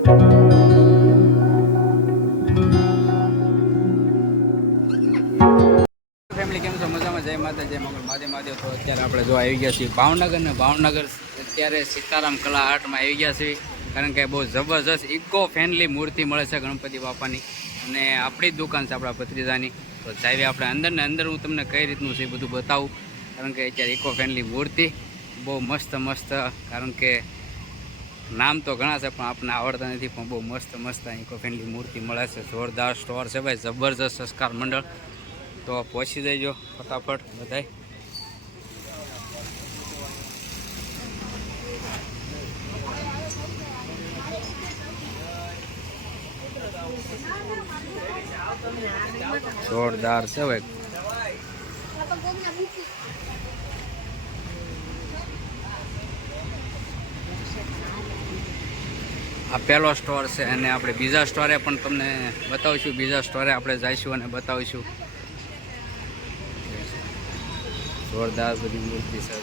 Family કેમ છો? મજામાં? જય માતા, જય મંગળ, મહાદેવ. તો અત્યારે આપણે જો આવી ગયા છીએ ભાવનગર ને ભાવનગર અત્યારે સીતારામ કલા આર્ટમાં આવી ગયા છીએ, કારણ કે બહુ જબરજસ્ત ઇકો ફ્રેન્ડલી મૂર્તિ મળે છે ગણપતિ બાપાની, અને આપણી જ દુકાન છે આપણા ભત્રીજાની. તો ચાવી આપણે અંદર ને અંદર હું તમને કઈ રીતનું છે એ બધું બતાવું, કારણ કે અત્યારે ઇકો ફ્રેન્ડલી મૂર્તિ બહુ મસ્ત મસ્ત, કારણ કે નામ તો ઘણા છે પણ આપણને આવડતા નથી, પણ બહુ મસ્ત મસ્ત ઇકો ફ્રેન્ડલી મૂર્તિ મળે છે. જોરદાર સ્ટોર છે ભાઈ, જબરજસ્ત સંસ્કાર મંડળ. તો પહોંચી જઈજો ફટાફટ બધાય. જોરદાર છે ભાઈ. આ પહેલો સ્ટોર છે, અને આપણે બીજા સ્ટોરે પણ તમને બતાવીશું. બીજા સ્ટોરે આપણે જઈશું અને બતાવીશું. જોરદાર બધી મૂર્તિ છે.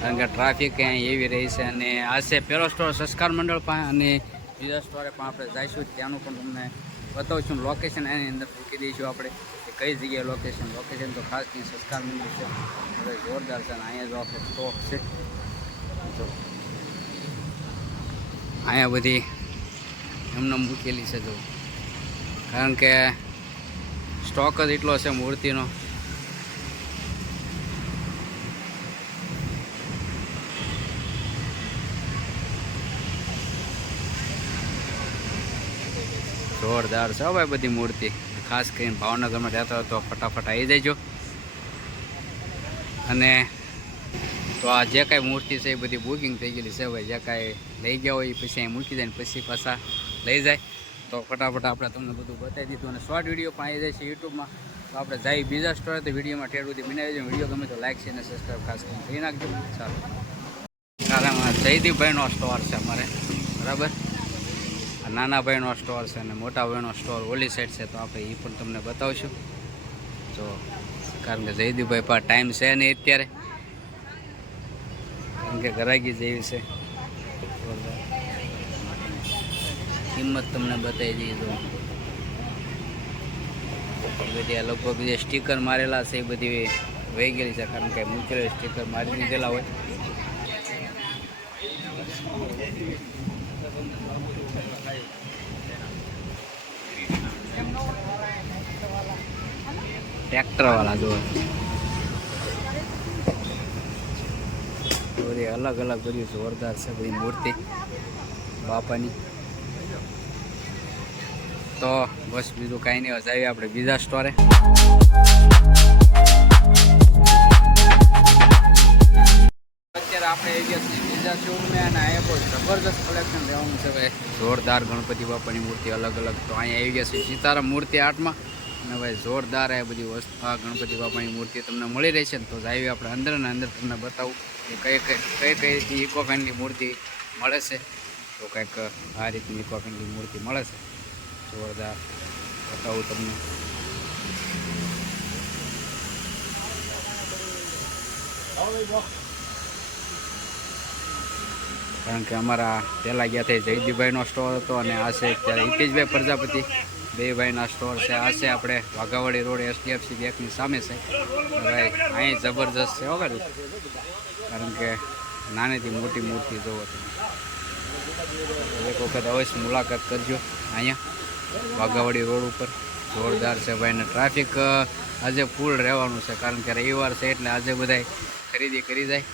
કારણ કે ટ્રાફિક અહીંયા એવી રહી છે, અને આ છે પહેલો સ્ટોર સંસ્કાર મંડળ પાસે, અને બીજા સ્ટોરે પણ આપણે જઈશું, ત્યાંનું પણ તમને બતાવીશું. લોકેશન એની અંદર મૂકી દઈશું આપણે કે કઈ જગ્યાએ લોકેશન તો ખાસ ત્યાં સંસ્કાર મંડળ છે, હવે જોરદાર છે. અને અહીંયા જો આપણો સ્ટોક છે, જો અહીંયા બધી એમને મૂકેલી છે જો, કારણ કે સ્ટોક જ એટલો છે મૂર્તિનો. જોરદાર છે ભાઈ બધી મૂર્તિ. ખાસ કરીને ભાવનગરમાં રહેતા હોય તો ફટાફટ આવી જજો. અને તો આ જે કાંઈ મૂર્તિ છે એ બધી બુકિંગ થઈ ગયેલી છે ભાઈ. જે કાંઈ લઈ ગયા હોય એ પછી અહીં મૂકી જાય ને પછી પાછા લઈ જાય. તો ફટાફટ આપણે તમને બધું બતાવી દીધું, અને શોર્ટ વિડીયો પણ આવી જાય છે યુટ્યુબમાં. તો આપણે જઈએ બીજા સ્ટોરે, તો વિડીયોમાં ઠેર સુધી બનાવી દઈએ. વિડીયો ગમે તો લાઈક છે અને સબસ્ક્રાઈબ ખાસ કરીને કરી નાખજો. ચાલો, કારણ જયદીપભાઈનો સ્ટોર છે અમારે, બરાબર. નાના ભાઈનો સ્ટોર છે અને મોટા ભાઈનો સ્ટોર ઓલી સાઈડ છે, તો આપણે એ પણ તમને બતાવશું. જો કારણ કે જયદીપભાઈ પાસે ટાઈમ છે નહીં અત્યારે, કારણ કે ગરાગી જેવી છે. કિંમત તમને બતાવી દઈએ. તો બધી લગભગ જે સ્ટીકર મારેલા છે એ બધી વહી ગયેલી છે, કારણ કે મૂકેલું સ્ટીકર મારી દીધેલા હોય. ટ્રેક્ટર વાળા જો બધી અલગ અલગ બધી જોરદાર છે બધી મૂર્તિ બાપાની. તો બસ બીજું કાંઈ નહીં, જઈએ આપણે બીજા સ્ટોરે. અત્યારે આપણે આવી ગયા છીએ બીજા શોરૂમે, અને અહીંયા બહુ જબરદસ્ત કલેક્શન રહેવાનું છે ભાઈ. જોરદાર ગણપતિ બાપાની મૂર્તિ અલગ અલગ. તો અહીંયા આવી ગયા છે સીતારામ મૂર્તિ આર્ટમાં, અને ભાઈ જોરદાર આ બધી વસ્તુ, આ ગણપતિ બાપાની મૂર્તિ તમને મળી રહી છે ને. તો જઈએ આપણે અંદર ને અંદર તમને બતાવું કે કઈ કઈ ઇકો ફ્રેન્ડલી મૂર્તિ મળે છે. તો કંઈક આ રીતની ઇકો ફ્રેન્ડલી મૂર્તિ મળે છે, જોરદાર બતાવું તમને. કારણ કે અમારા પહેલાં ગયા થઈ જયદીપભાઈનો સ્ટોર હતો, અને આ છે ત્યારે હિતેશભાઈ પ્રજાપતિ, બે ભાઈના સ્ટોર છે. આ છે આપણે વાઘાવાડી રોડ HDFC બેંકની સામે છે ભાઈ. અહીં જબરજસ્ત છે વગર, કારણ કે નાનીથી મોટી મૂર્તિ જોવો તમે. એક વખત અવશ્ય મુલાકાત કરજો અહીંયા વાઘાવાડી રોડ ઉપર. જોરદાર છે ભાઈ. ને ટ્રાફિક આજે ફૂલ રહેવાનું છે, કારણ કે રવિવાર છે એટલે આજે બધા ખરીદી કરી જાય,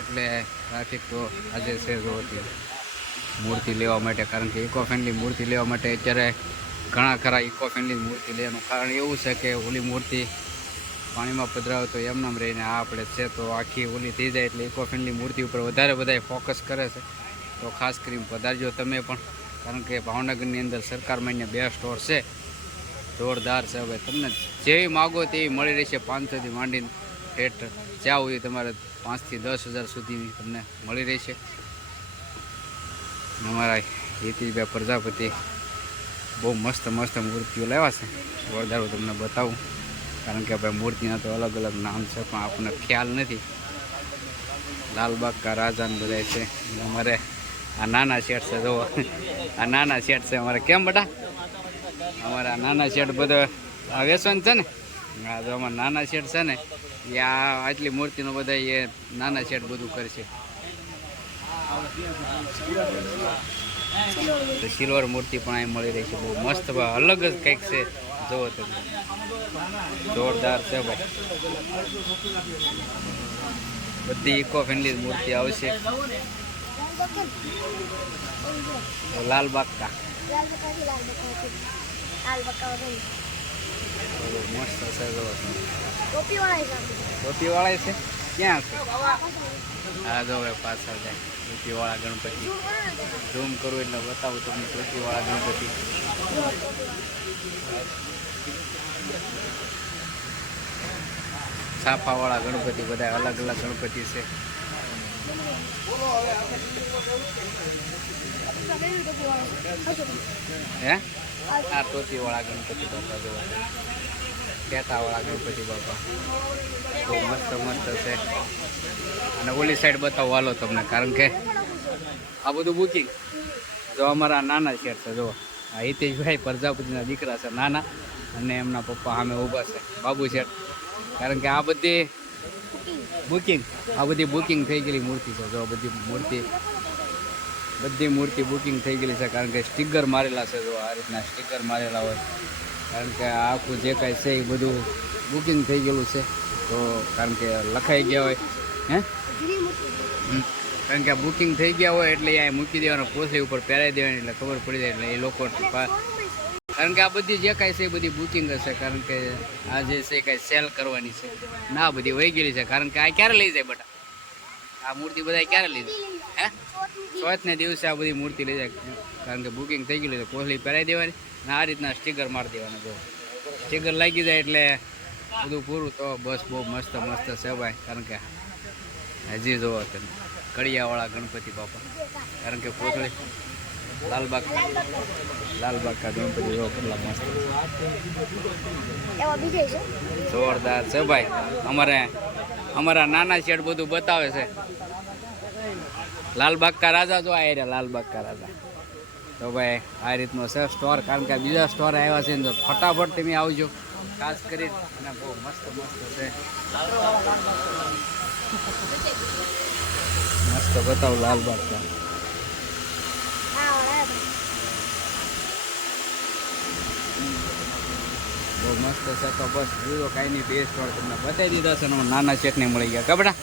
એટલે ટ્રાફિક તો આજે છે જોતી મૂર્તિ લેવા માટે. કારણ કે ઇકો ફ્રેન્ડલી મૂર્તિ લેવા માટે અત્યારે ઘણા ખરા ઇકો ફ્રેન્ડલી મૂર્તિ લેવાનું કારણ એવું છે કે ઓલી મૂર્તિ પાણીમાં પધરાવે તો એમનામ રહીને આ આપણે છે તો આખી ઓલી થઈ જાય, એટલે ઇકો ફ્રેન્ડલી મૂર્તિ ઉપર વધારે બધા ફોકસ કરે છે. તો ખાસ કરીને પધારજો તમે પણ, કારણ કે ભાવનગરની અંદર સરકાર માન્ય 2 સ્ટોર છે. જોરદાર છે. હવે તમને જેવી માગો તેવી મળી રહેશે, 500થી માંડીને ઠેઠ જ્યાં સુધી તમારે 5 થી 10,000 સુધીની તમને મળી રહેશે. અમારા હિતેશભાઈ પ્રજાપતિ બહુ મસ્ત મસ્ત મૂર્તિઓ લાવ્યા છે. વધારે તમને બતાવું, કારણ કે ભાઈ મૂર્તિના તો અલગ અલગ નામ છે પણ આપણને ખ્યાલ નથી. લાલબાગ કા રાજા ને બધા છે. અમારે આ નાના શેઠ છે, જો આ નાના શેઠ છે અમારે. કેમ બેટા? અમારા નાના શેઠ બધા આ વેસન છે ને, હા તો અમારા નાના શેઠ છે ને એ આ આટલી મૂર્તિનો બધા એ નાના શેઠ બધું કરશે. તો સિલ્વર મૂર્તિ પણ અહીં મળી રહી છે, બહુ મસ્ત અલગ જ કંઈક છે. જોવો તમે, જોરદાર છે ભાઈ. બધી ઇકો ફ્રેન્ડલી મૂર્તિ આવશે. લાલબાગ કા મસ્ત છે. ટોપી વાળા છે ક્યાં છે? હા જો હવે પાછળ જાય ટોપીવાળા ગણપતિ. ઝૂમ કરું એટલે બતાવું તમને ટોપીવાળા ગણપતિ. છાપાવાળા ગણપતિ, બધા અલગ અલગ ગણપતિ છે. હે આ ટોપીવાળા ગણપતિ બાપા જો, ટેટાવાળા ગણપતિ બાપા બહુ મસ્ત મસ્ત છે. અને ઓલી સાઈડ બતાવો હાલો તમને, કારણ કે આ બધું બુકિંગ. જો અમારા નાના શેઠ છે, જો આ હિતેશભાઈ પ્રજાપતિના દીકરા છે નાના, અને એમના પપ્પા સામે ઊભા છે બાબુ શેઠ. કારણ કે આ બધી બુકિંગ, આ બધી બુકિંગ થઈ ગયેલી મૂર્તિ છે. જો બધી મૂર્તિ બુકિંગ થઈ ગયેલી છે, કારણ કે સ્ટીકર મારેલા છે. જો આ રીતના સ્ટીકર મારેલા હોય, કારણ કે આખું જે કાંઈ છે એ બધું બુકિંગ થઈ ગયેલું છે. તો કારણ કે લખાઈ ગયા હોય, હે કારણ કે બુકિંગ થઈ ગયા હોય એટલે અહીંયા મૂકી દેવાનો, પોસલી ઉપર પહેરાવી દેવાની, એટલે ખબર પડી જાય એટલે એ લોકો. કારણ કે આ બધી જે કાંઈ છે એ બધી બુકિંગ હશે, કારણ કે આ જે છે કાંઈ સેલ કરવાની છે ના, બધી વહી ગયેલી છે. કારણ કે આ ક્યારે લઈ જાય બેટા? આ મૂર્તિ બધા ક્યારે લઈ જાય? હે ચોથને દિવસે આ બધી મૂર્તિ લઈ જાય, કારણ કે બુકિંગ થઈ ગયેલી છે. પોસલી પહેરાવી દેવાની અને આ રીતના સ્ટીકર મારી દેવાના. જો સ્ટીકર લાગી જાય એટલે બધું પૂરું. તો બસ બહુ મસ્ત મસ્ત છે ભાઈ. કારણ કે હજી જોવો તમે કડિયાવાળા ગણપતિ બાપા, કારણ કે પોસળી લાલબાગ કા ગણપતિ જો કેટલા મસ્ત જોરદાર છે ભાઈ. અમારા નાના શેઠ બધું બતાવે છે. લાલબાગ કા રાજા જો આ રહ્યા, લાલબાગ કા રાજા. તો ભાઈ આ રીતનો છે સ્ટોર, કારણ કે બીજા સ્ટોર આવ્યા છે ને તો ફટાફટ તમે આવજો ખાસ કરી. અને બહુ મસ્ત મસ્ત છે, મસ્ત બતાવું લાલબાગ કા. બહુ મસ્ત છે. તો બસ વિડીયો કાંઈ નહીં, બે સ્ટોર તમને બતાવી દીધા છે અને નાના શેઠને મળી ગયા કપડા.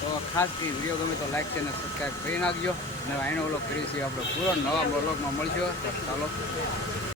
તો ખાસ કરી વિડીયો ગમે તો લાઈક અને સબસ્ક્રાઈબ કરી નાખજો. અને આનો વ્લોગ કરીશું આપણે પૂરો નવા વ્લોગમાં મળજો. ચાલો.